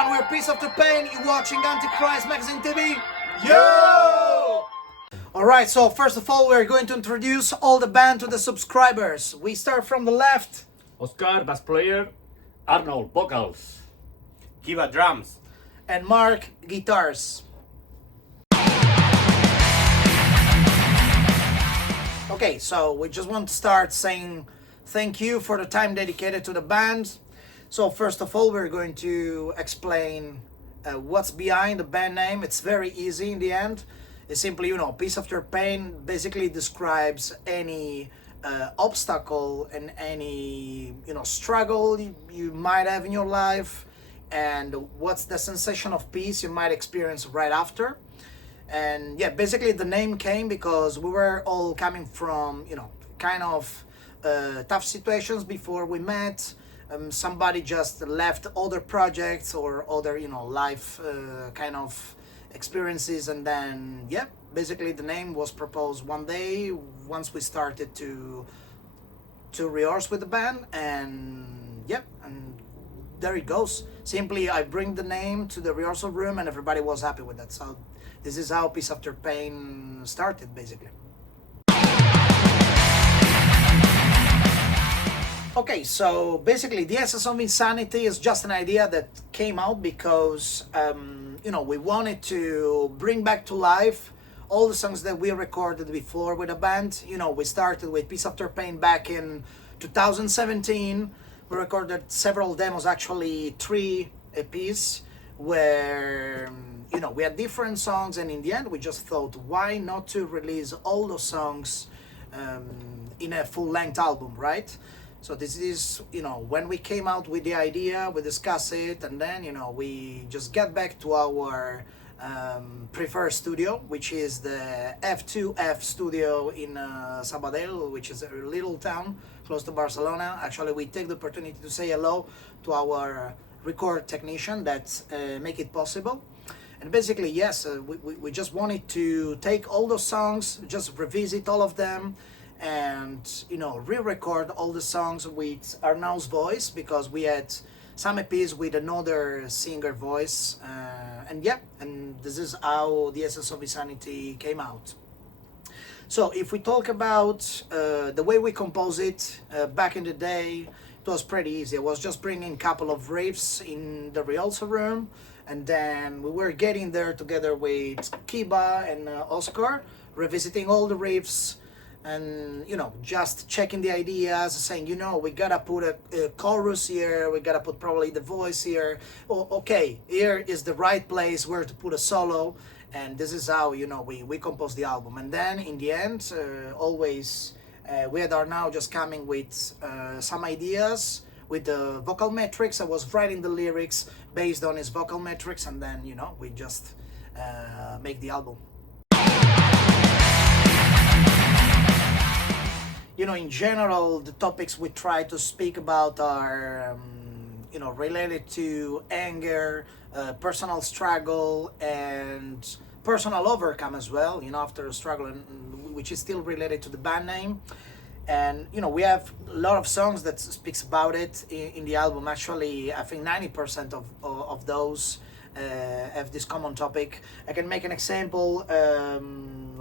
everyone, we're Peace After Pain, you're watching Antichrist Magazine TV. Yo! Alright, so first of all, we're going to introduce all the band to the subscribers. We start from the left. Oscar, bass player. Arnold, vocals. Kiva, drums. And Mark, guitars. Okay, so we just want to start saying thank you for the time dedicated to the band. So first of all, we're going to explain what's behind the band name. It's very easy in the end. It's simply, Peace After Pain basically describes any obstacle and any, struggle you might have in your life, and what's the sensation of peace you might experience right after. And yeah, basically the name came because we were all coming from, kind of tough situations before we met. Somebody just left other projects or other, life kind of experiences, and then yeah, basically the name was proposed one day once we started to rehearse with the band, and yeah, and there it goes. Simply I bring the name to the rehearsal room and everybody was happy with that. So this is how Peace After Pain started, basically. Okay, so basically the essence of insanity is just an idea that came out because we wanted to bring back to life all the songs that we recorded before with a band. We started with Peace After Pain back in 2017. We recorded several demos, actually 3 EPs, where we had different songs, and in the end we just thought, why not to release all those songs in a full-length album, right? So this is, when we came out with the idea, we discussed it, and then, we just get back to our preferred studio, which is the F2F studio in Sabadell, which is a little town close to Barcelona. Actually, we take the opportunity to say hello to our record technician that make it possible. And basically, yes, we just wanted to take all those songs, just revisit all of them, and re-record all the songs with Arnaud's voice, because we had some EPs with another singer voice, and yeah, and this is how the Essence of Insanity came out. So if we talk about the way we compose it, back in the day, it was pretty easy. I was just bringing a couple of riffs in the rehearsal room, and then we were getting there together with Kiba and Oscar, revisiting all the riffs, and just checking the ideas, saying, we gotta put a chorus here, we gotta put probably the voice here, okay, here is the right place where to put a solo, and this is how we compose the album. And then in the end, always we had Arnaud just coming with some ideas with the vocal metrics. I was writing the lyrics based on his vocal metrics, and then we just make the album. In general, the topics we try to speak about are, related to anger, personal struggle, and personal overcome as well, after a struggle, which is still related to the band name. And, we have a lot of songs that speaks about it in the album. Actually, I think 90% of those have this common topic. I can make an example.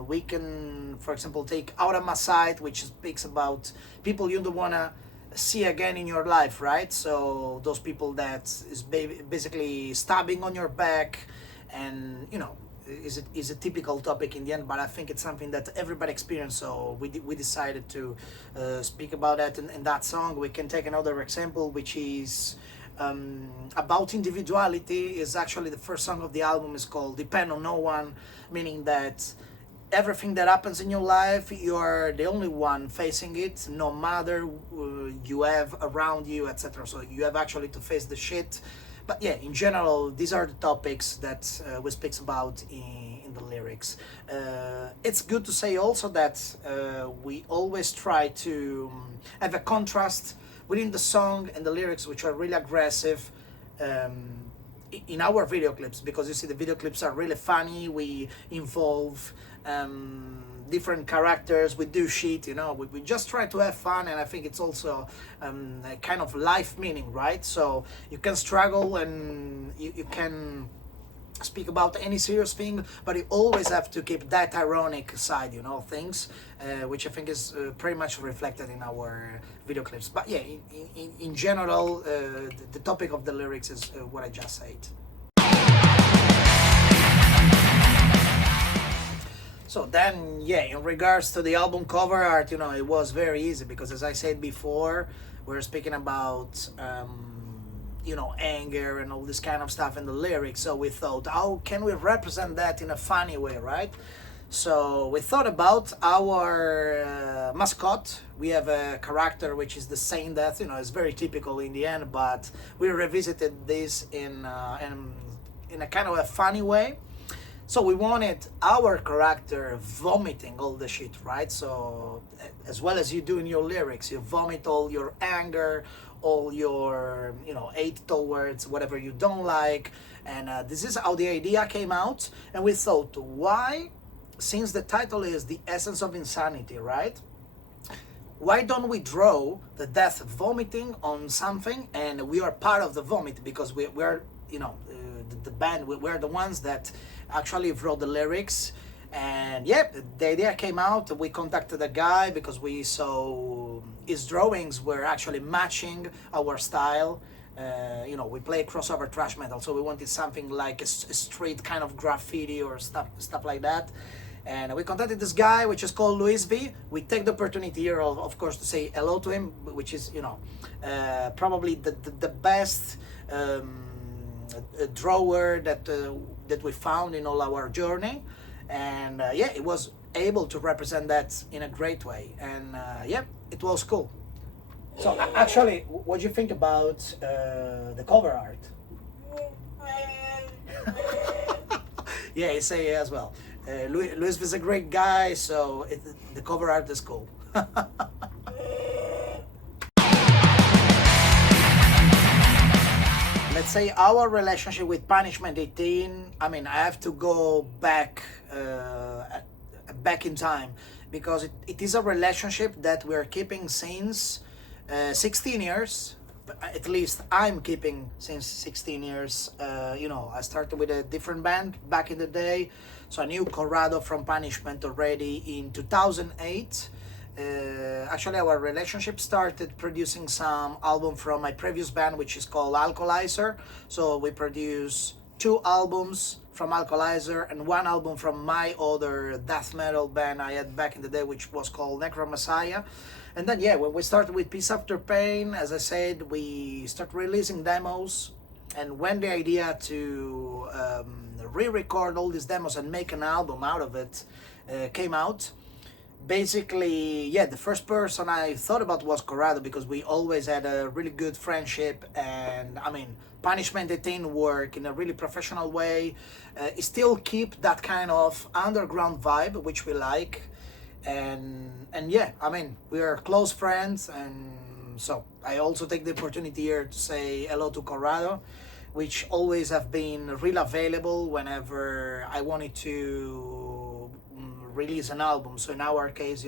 We can, for example, take Out of My Sight, which speaks about people you don't want to see again in your life, right? So those people that is basically stabbing on your back, and is a typical topic in the end, but I think it's something that everybody experienced, so we decided to speak about that in that song. We can take another example, which is about individuality. Is actually the first song of the album, is called Depend on No One, meaning that everything that happens in your life, you're the only one facing it, no matter you have around you, etc. So you have actually to face the shit. But yeah, in general, these are the topics that we speak about in the lyrics. It's good to say also that we always try to have a contrast within the song and the lyrics, which are really aggressive in our video clips, because you see the video clips are really funny. We involve different characters. We do shit, we just try to have fun, and I think it's also a kind of life meaning, right? So you can struggle and you can speak about any serious thing, but you always have to keep that ironic side, things, which I think is pretty much reflected in our video clips. But yeah, in general, the topic of the lyrics is what I just said. So then, yeah, in regards to the album cover art, it was very easy because, as I said before, we're speaking about anger and all this kind of stuff in the lyrics. So we thought, how can we represent that in a funny way, right? So we thought about our mascot. We have a character which is the Saint Death. It's very typical in the end, but we revisited this in a kind of a funny way. So we wanted our character vomiting all the shit, right? So as well as you do in your lyrics, you vomit all your anger, all your hate towards whatever you don't like. And this is how the idea came out. And we thought, why, since the title is The Essence of Insanity, right? Why don't we draw the death vomiting on something, and we are part of the vomit because we're the band, we're the ones that actually wrote the lyrics. And yeah, the idea came out. We contacted a guy because we saw his drawings were actually matching our style. We play crossover thrash metal, so we wanted something like a street kind of graffiti or stuff like that. And we contacted this guy, which is called Luis V. We take the opportunity here, of course, to say hello to him, which is probably the best drawer that we found in all our journey. And yeah, it was able to represent that in a great way. And yeah, it was cool. So actually, what do you think about the cover art? Yeah, I say as well. Luis is a great guy, so the cover art is cool. Let's say our relationship with Punishment 18, I have to go back in time, because it is a relationship that we're keeping since 16 years. At least I'm keeping since 16 years. I started with a different band back in the day, so I knew Corrado from Punishment already in 2008. Actually, our relationship started producing some album from my previous band, which is called Alcoholizer. So we produce 2 albums from Alcoholizer and 1 album from my other death metal band I had back in the day, which was called Necro Messiah. And then yeah, when we started with Peace After Pain, as I said, we started releasing demos. And when the idea to re-record all these demos and make an album out of it came out, basically, yeah, the first person I thought about was Corrado, because we always had a really good friendship. And Punishment 18 work in a really professional way. It still keep that kind of underground vibe, which we like. And yeah, we are close friends. And so I also take the opportunity here to say hello to Corrado, which always have been really available whenever I wanted to release an album. So in our case,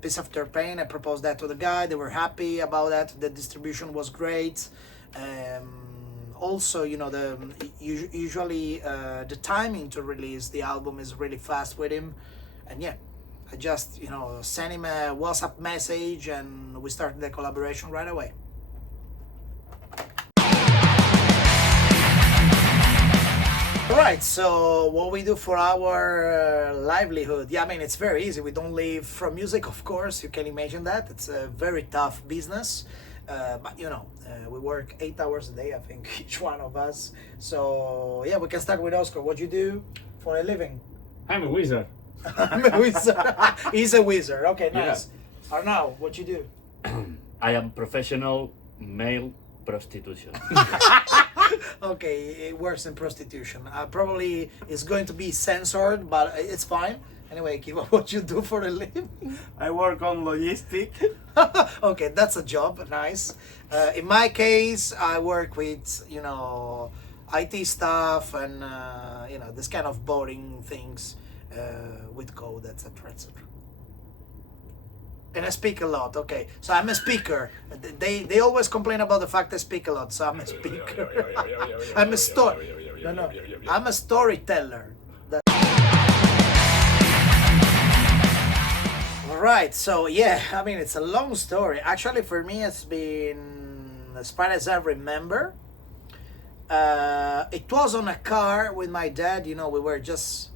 Peace After Pain, I proposed that to the guy. They were happy about that. The distribution was great. Also, usually the timing to release the album is really fast with him. And yeah, I just sent him a WhatsApp message and we started the collaboration right away. Alright, so what we do for our livelihood? Yeah, it's very easy. We don't live from music, of course. You can imagine that. It's a very tough business. But we work 8 hours a day, I think, each one of us. So yeah, we can start with Oscar. What do you do for a living? I'm a wizard. I'm a wizard. He's a wizard. Okay, nice. Yeah. Arnau, what you do? I am professional male prostitution. Okay, it works in prostitution. Probably it's going to be censored, but it's fine. Anyway, Kiva, what you do for a living? I work on logistics. Okay, that's a job. Nice. In my case, I work with IT stuff and this kind of boring things. with code, etc., etc. And I speak a lot. Okay, so I'm a speaker. They always complain about the fact I speak a lot, so I'm a speaker. I'm a I'm a storyteller. Right, so yeah, I mean, it's a long story. Actually, for me, it's been, as far as I remember, it was on a car with my dad. You know, we were just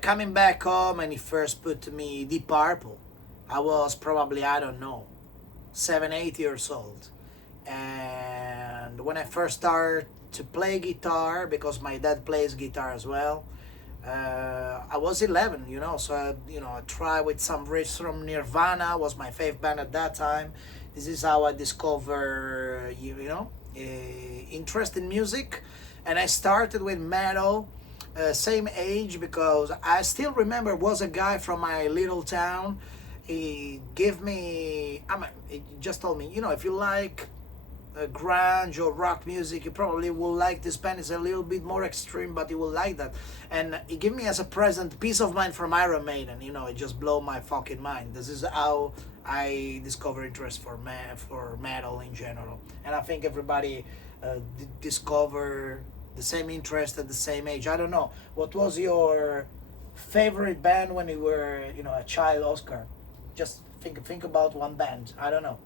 coming back home, and he first put to me Deep Purple. I was probably, I don't know, 7, 8 years old. And when I first started to play guitar, because my dad plays guitar as well, I was 11, you know, so I tried with some riffs from Nirvana, was my favorite band at that time. This is how I discover, interest in music. And I started with metal, same age, because I still remember was a guy from my little town. He gave me, he just told me, if you like grunge or rock music, you probably will like this band. It's a little bit more extreme, but you will like that. And he gave me as a present Peace of Mind from Iron Maiden. It just blew my fucking mind. This is how I discovered interest for metal in general. And I think everybody discover the same interest at the same age. I don't know. What was your favorite band when you were, a child, Oscar? Just think about one band. I don't know.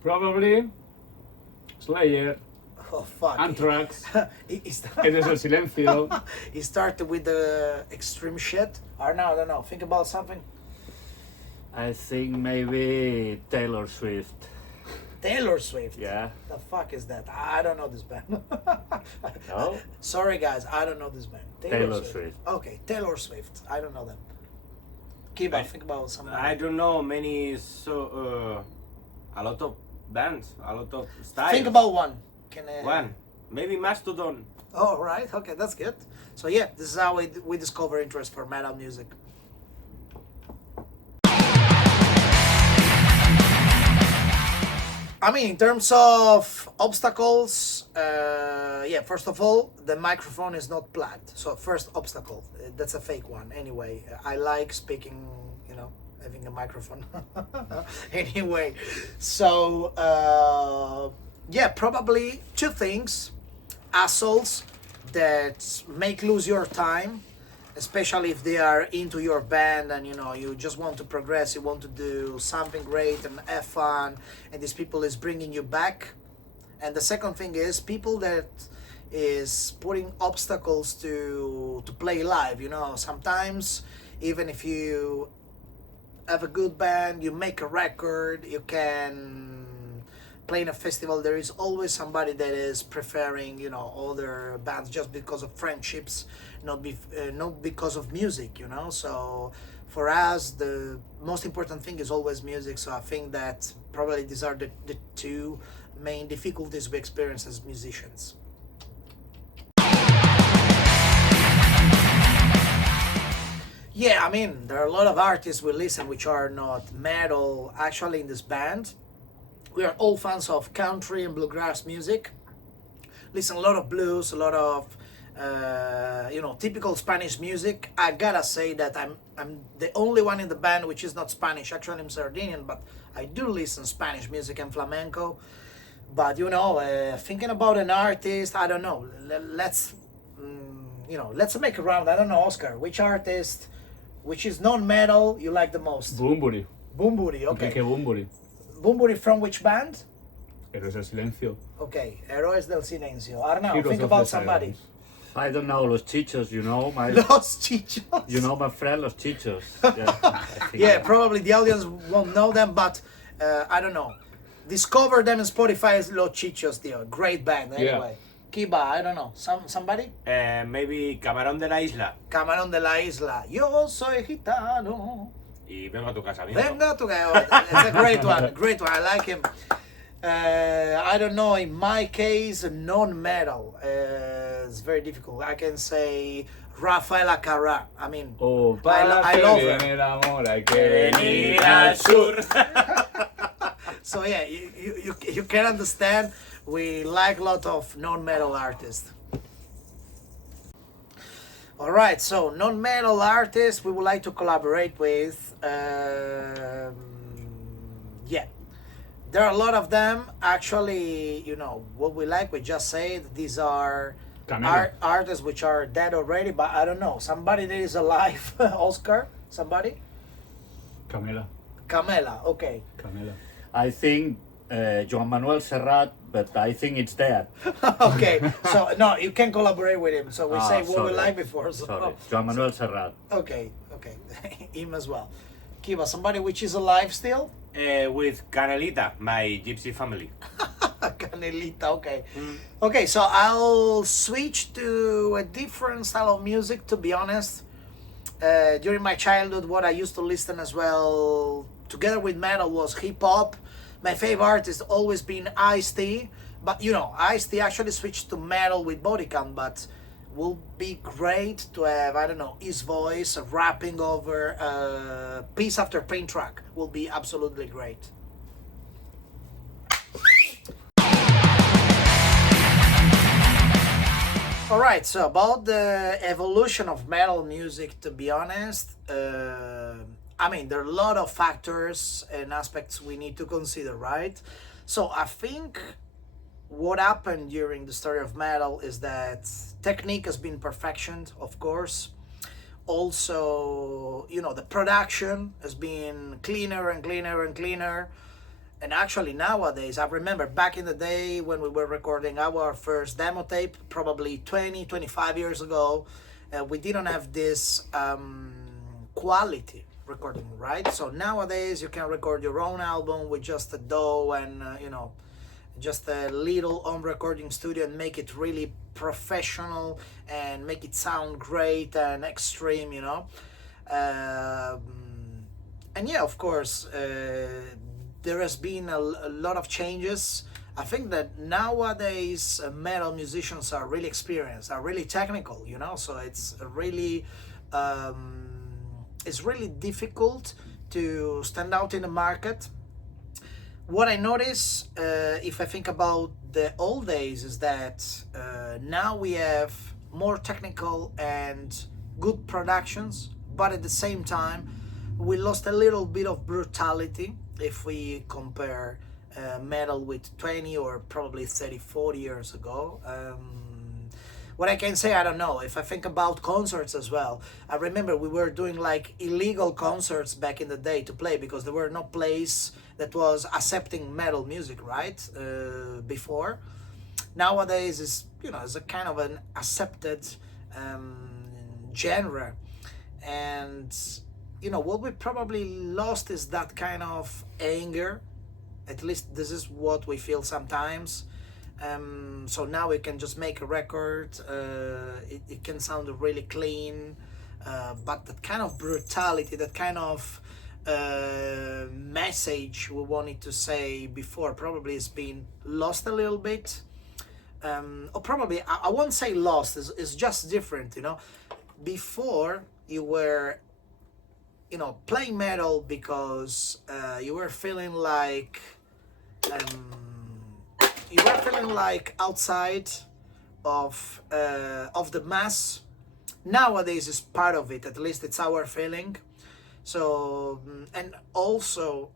Probably Slayer, Oh fuck. Anthrax, He Eres el Silencio. he started with the extreme shit. Or no, I don't know. Think about something. I think maybe Taylor Swift. Taylor Swift. Yeah. The fuck is that? I don't know this band. No? Sorry guys, I don't know this band. Taylor Swift. Okay, Taylor Swift. I don't know them. Kiba, think about somebody. I don't know many, a lot of bands, a lot of styles. Think about one. One, maybe Mastodon. Oh, right. Okay, that's good. So yeah, this is how we discover interest for metal music. I mean, in terms of obstacles, first of all, the microphone is not plugged. So first obstacle, that's a fake one. Anyway, I like speaking, having a microphone. Anyway, so probably two things: assholes that make lose your time, especially if they are into your band and you just want to progress, you want to do something great and have fun, and these people is bringing you back. And the second thing is people that is putting obstacles to play live. Sometimes even if you have a good band, you make a record, you can play in a festival, there is always somebody that is preferring other bands just because of friendships, not because of music. So for us the most important thing is always music. So I think that probably these are the two main difficulties we experience as musicians. Yeah, I mean, there are a lot of artists we listen which are not metal. Actually, in this band, we are all fans of country and bluegrass music. Listen a lot of blues, a lot of typical Spanish music. I gotta say that I'm the only one in the band which is not Spanish. Actually, I'm Sardinian, but I do listen Spanish music and flamenco. But thinking about an artist, I don't know. Let's make a round. I don't know, Oscar. Which artist, which is non-metal, you like the most? Bumburi. Bumburi, okay. Enrique Bumburi. Bumburi from which band? Eres el Silencio. Okay, Héroes del Silencio. Arnau, Heroes think of about the somebody. Silence. I don't know, Los Chichos, Los Chichos. my friend Los Chichos. Yeah, I think Yeah, probably the audience won't know them, but I don't know. Discover them in Spotify as Los Chichos, tío. Great band, anyway. Kiba, I don't know. Somebody? Maybe Camarón de la Isla. Camarón de la Isla. Yo soy gitano. Y Vengo a tu casamiento. Venga tu It's a great one. Great one. I like him. I don't know. In my case, non-metal. It's very difficult. I can say Rafael Acarrá. I mean, I love her. Amor, hay que venir al sur. So yeah, you can understand. We like a lot of non-metal artists. All right, so non-metal artists we would like to collaborate with. Yeah, there are a lot of them. Actually, what we like, we just say that these are Camela. artists which are dead already, but I don't know. Somebody that is alive, Oscar? Somebody? Camela. Camela, okay. Camela. I think Joan Manuel Serrat, but I think it's dead. Okay, so no, you can collaborate with him. So we Ah, say what we sorry. like before. So, Sorry, Joan Manuel Serrat. okay, him as well. Kiva, somebody which is alive still? With Canelita, my gypsy family. Canelita, okay. Okay, so I'll switch to a different style of music, to be honest. During my childhood, what I used to listen as well, together with metal, was hip hop. My favorite artist always been Ice-T, but Ice-T actually switched to metal with Body Count, but will be great to have, I don't know, his voice rapping over Piece After Pain track. Will be absolutely great. All right, so about the evolution of metal music, to be honest, I mean, there are a lot of factors and aspects we need to consider, right? So I think what happened during the story of metal is that technique has been perfectioned, of course. Also, the production has been cleaner and cleaner and cleaner. And actually nowadays, I remember back in the day when we were recording our first demo tape, probably 25 years ago, we didn't have this quality recording, right? So nowadays you can record your own album with just a DAW and, just a little home recording studio and make it really professional and make it sound great and extreme, and yeah, of course, there has been a lot of changes. I think that nowadays metal musicians are really experienced, are really technical, so it's really difficult to stand out in the market. What I notice, if I think about the old days, is that now we have more technical and good productions, but at the same time, we lost a little bit of brutality if we compare metal with 20 or probably 30, 40 years ago. What I can say, I don't know. If I think about concerts as well, I remember we were doing like illegal concerts back in the day to play because there were no place that was accepting metal music, right? Before. Nowadays is is a kind of an accepted genre, and what we probably lost is that kind of anger. At least this is what we feel sometimes. So now we can just make a record. It can sound really clean, but that kind of brutality, that kind of message we wanted to say before probably has been lost a little bit. Or probably, I won't say lost, it's just different, Before you were, playing metal because you were feeling like outside of the mass. Nowadays is part of it, at least it's our feeling. So, and also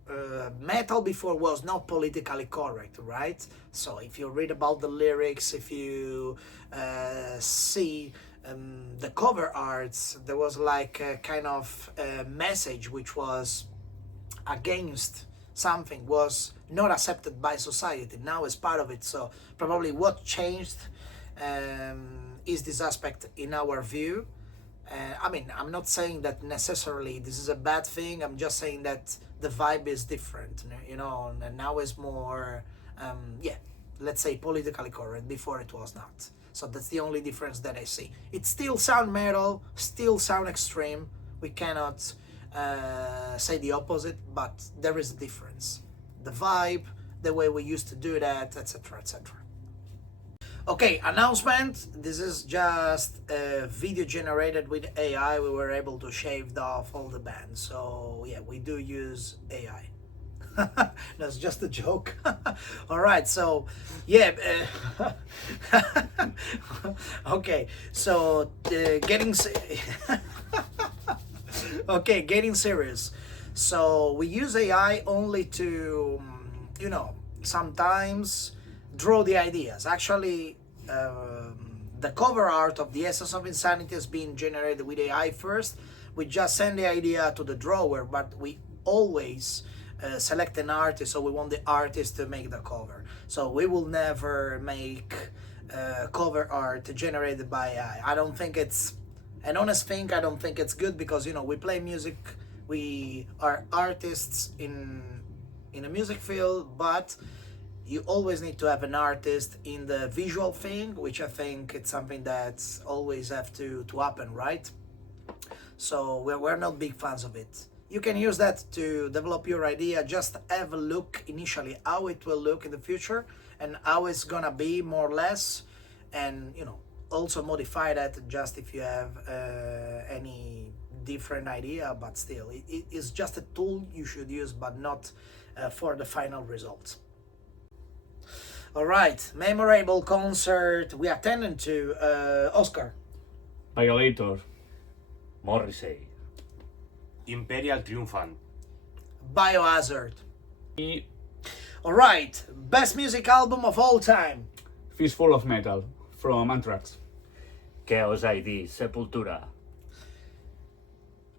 metal before was not politically correct, right? So if you read about the lyrics, if you see the cover arts, there was like a kind of message which was against something, was not accepted by society. Now it's part of it. So probably what changed is this aspect in our view. I mean, I'm not saying that necessarily this is a bad thing. I'm just saying that the vibe is different, and now it's more, let's say politically correct. Before it was not. So that's the only difference that I see. It still sound metal, still sound extreme. We cannot say the opposite, but there is a difference. The vibe, the way we used to do that, etc., etc. Okay, announcement. This is just a video generated with AI. We were able to shave off all the bands. So yeah, we do use AI. That's just a joke. All right, so yeah. Okay, so okay, getting serious. So we use AI only to, sometimes draw the ideas. Actually, the cover art of The Essence of Insanity is being generated with AI first. We just send the idea to the drawer, but we always select an artist, so we want the artist to make the cover. So we will never make cover art generated by AI. I don't think it's an honest thing. I don't think it's good because we play music. We are artists in a music field, but you always need to have an artist in the visual thing, which I think it's something that's always have to happen, right? So we're not big fans of it. You can use that to develop your idea. Just have a look initially how it will look in the future and how it's gonna be more or less, and also modify that just if you have any different idea. But still, it is just a tool you should use, but not for the final result. All right, memorable concert we attended to, Oscar. Violator. Morrissey. Imperial Triumphant. Biohazard. All right, best music album of all time. Fistful of Metal from Anthrax. Chaos ID. Sepultura.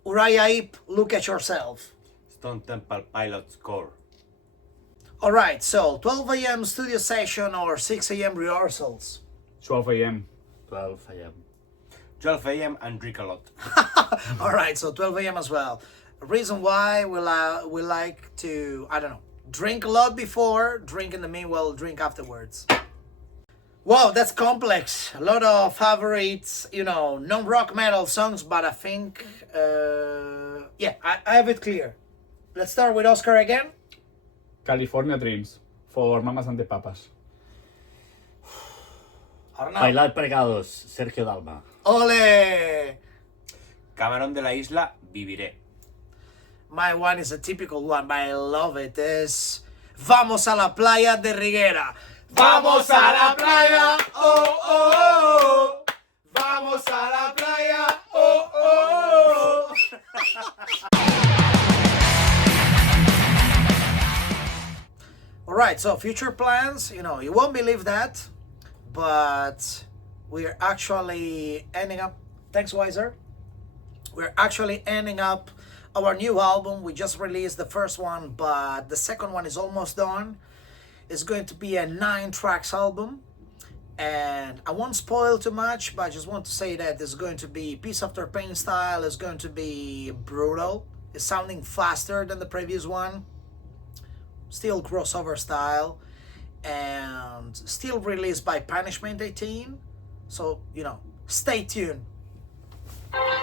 Uriah Heep, Look at Yourself. Stone Temple Pilots Core. All right, so 12 a.m. studio session or 6 a.m. rehearsals? 12 a.m. 12 a.m. 12 a.m. and drink a lot. All right, so 12 a.m. as well. Reason why we like to, I don't know, drink a lot before, drink in the meanwhile, drink afterwards. Wow, that's complex. A lot of favorites, non-rock metal songs, but I think, I have it clear. Let's start with Oscar again. California Dreams for Mamas and the Papas. I don't know. Bailar Pregados. Sergio Dalma. Ole! Camarón de la Isla, Viviré. My one is a typical one, but I love it. It's Vamos a la playa de Riguera. Vamos a la playa, oh, oh, oh. Vamos a la playa, oh, oh, oh. All right, so future plans, you won't believe that, but we're actually ending up, thanks Weiser, we're actually ending up our new album. We just released the first one, but the second one is almost done. It's going to be a 9 tracks album, and I won't spoil too much, but I just want to say that it's going to be Peace After Pain style. It's going to be brutal. It's sounding faster than the previous one, still crossover style, and still released by Punishment 18. So stay tuned.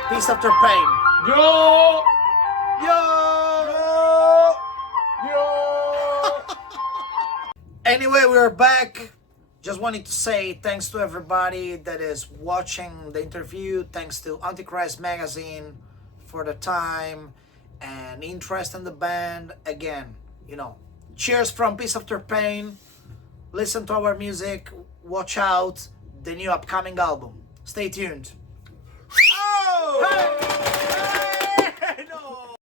Peace After Pain. Yo! Yo! Anyway, we're back. Just wanted to say thanks to everybody that is watching the interview. Thanks to Antichrist Magazine for the time and interest in the band. Again, cheers from Peace After Pain. Listen to our music. Watch out the new upcoming album. Stay tuned. Oh! Hey!